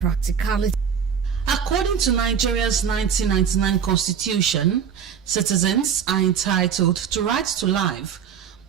practicality. According to Nigeria's 1999 constitution, citizens are entitled to rights to life,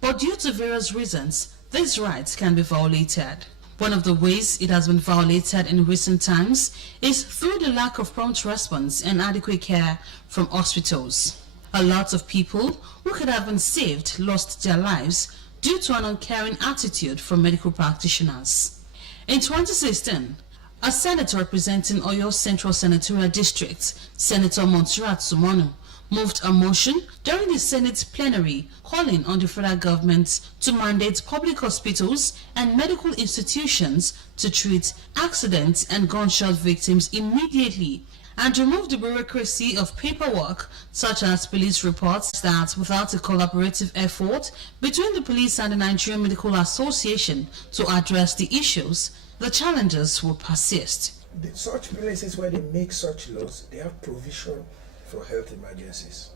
but due to various reasons, these rights can be violated. One of the ways it has been violated in recent times is through the lack of prompt response and adequate care from hospitals. A lot of people who could have been saved lost their lives due to an uncaring attitude from medical practitioners. In 2016, a senator representing Oyo Central Senatorial District, Senator Montserrat Sumonu, moved a motion during the Senate plenary calling on the federal government to mandate public hospitals and medical institutions to treat accidents and gunshot victims immediately and remove the bureaucracy of paperwork such as police reports that without a collaborative effort between the police and the Nigerian Medical Association to address the issues, the challenges will persist. Such places where they make such laws, they have provision for health emergencies.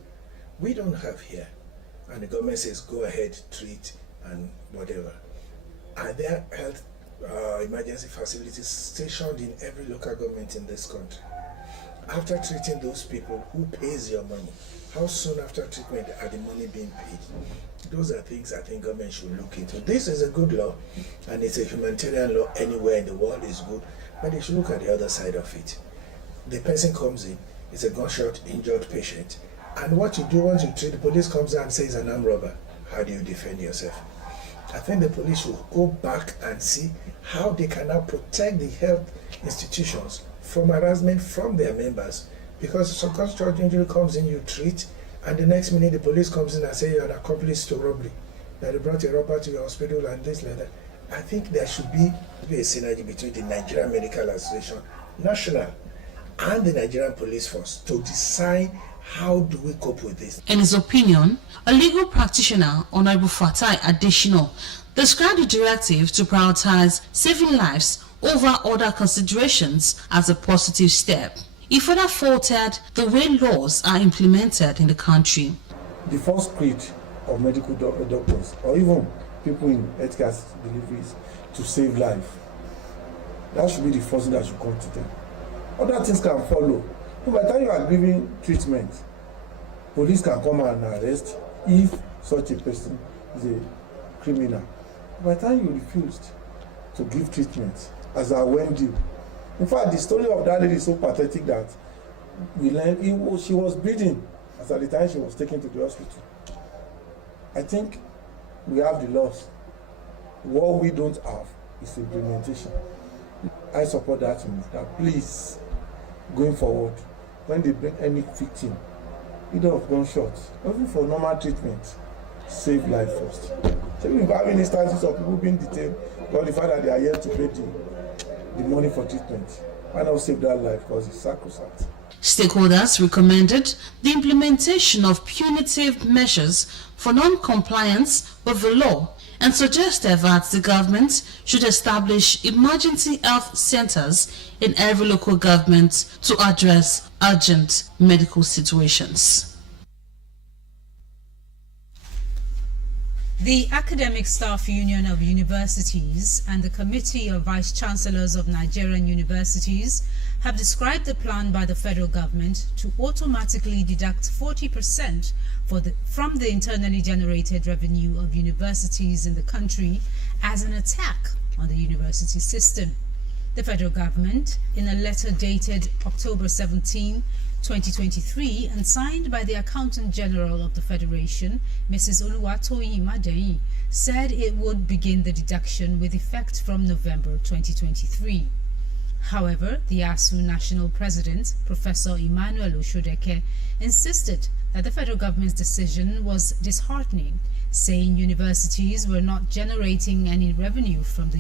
We don't have here. And the government says, go ahead, treat, and whatever. Are there health emergency facilities stationed in every local government in this country? After treating those people, who pays your money? How soon after treatment are the money being paid? Those are things I think government should look into. This is a good law, and it's a humanitarian law anywhere in the world is good, but they should look at the other side of it. The person comes in, it's a gunshot injured patient, and what you do once you treat, the police comes out and says an armed robber. How do you defend yourself? I think the police should go back and see how they can now protect the health institutions from harassment from their members, because some gunshot injury comes in, you treat, and the next minute the police comes in and say you're an accomplice to robbery, that they brought a robber to your hospital and this like that. I think there should be a synergy between the Nigerian Medical Association, national, and the Nigerian Police Force to decide how do we cope with this. In his opinion, a legal practitioner, Honorable Fatai Additional, described the directive to prioritize saving lives over other considerations as a positive step. He further faulted the way laws are implemented in the country. The first creed of medical doctors, or even people in healthcare deliveries, to save life. That should be the first thing that should come to them. Other things can follow. By the time you are giving treatment, police can come and arrest if such a person is a criminal. By the time you refused to give treatment, as I went you. In fact, the story of that lady is so pathetic that we learned she was bleeding as at the time she was taken to the hospital. I think we have the laws. What we don't have is implementation. I support that move. That please, going forward, when they bring any victim, either of gunshots, even for normal treatment, save life first. So we've having instances of people being detained, but the fact that they are yet to pay the money for treatment. Why not save that life, because it's sacrosanct. Stakeholders recommended the implementation of punitive measures for non-compliance with the law and suggested that the government should establish emergency health centers in every local government to address urgent medical situations. The Academic Staff Union of Universities and the Committee of Vice Chancellors of Nigerian Universities have described the plan by the federal government to automatically deduct 40% from the internally generated revenue of universities in the country as an attack on the university system. The federal government, in a letter dated October 17, 2023 and signed by the Accountant General of the Federation, Mrs. Oluyolefm, said it would begin the deduction with effect from November 2023. However, the ASU National President, Professor Emmanuel Oshodeke, insisted that the federal government's decision was disheartening, saying universities were not generating any revenue from the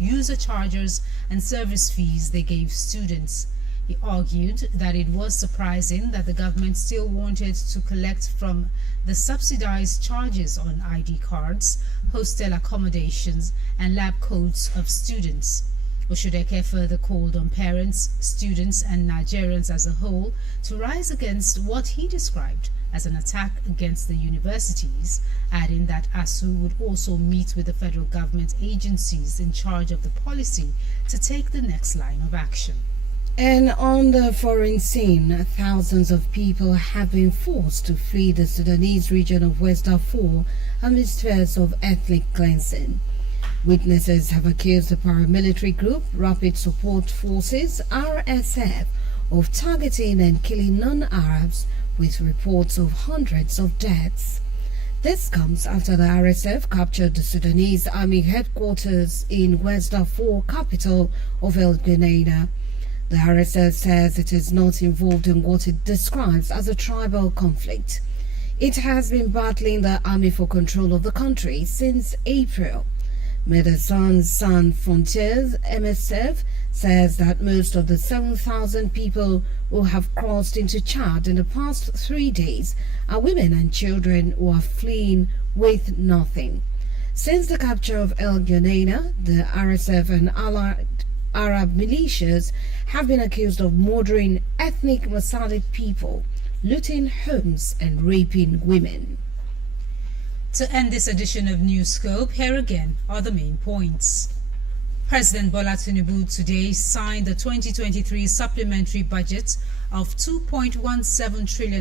user charges and service fees they gave students. He argued that it was surprising that the government still wanted to collect from the subsidized charges on ID cards, hostel accommodations, and lab coats of students. Oshudeke further called on parents, students and Nigerians as a whole to rise against what he described as an attack against the universities, adding that ASU would also meet with the federal government agencies in charge of the policy to take the next line of action. And on the foreign scene, thousands of people have been forced to flee the Sudanese region of West Darfur amidst fears of ethnic cleansing. Witnesses have accused the paramilitary group Rapid Support Forces (RSF) of targeting and killing non-Arabs, with reports of hundreds of deaths. This comes after the RSF captured the Sudanese army headquarters in West Darfur capital of El Geneina. The RSF says it is not involved in what it describes as a tribal conflict. It has been battling the army for control of the country since April. Médecins Sans Frontières (MSF) says that most of the 7,000 people who have crossed into Chad in the past 3 days are women and children who are fleeing with nothing. Since the capture of El Geneina, the RSF and allied Arab militias have been accused of murdering ethnic Masalid people, looting homes and raping women. To end this edition of Newscope, here again are the main points. President Bola Tinubu today signed the 2023 supplementary budget of 2.17 trillion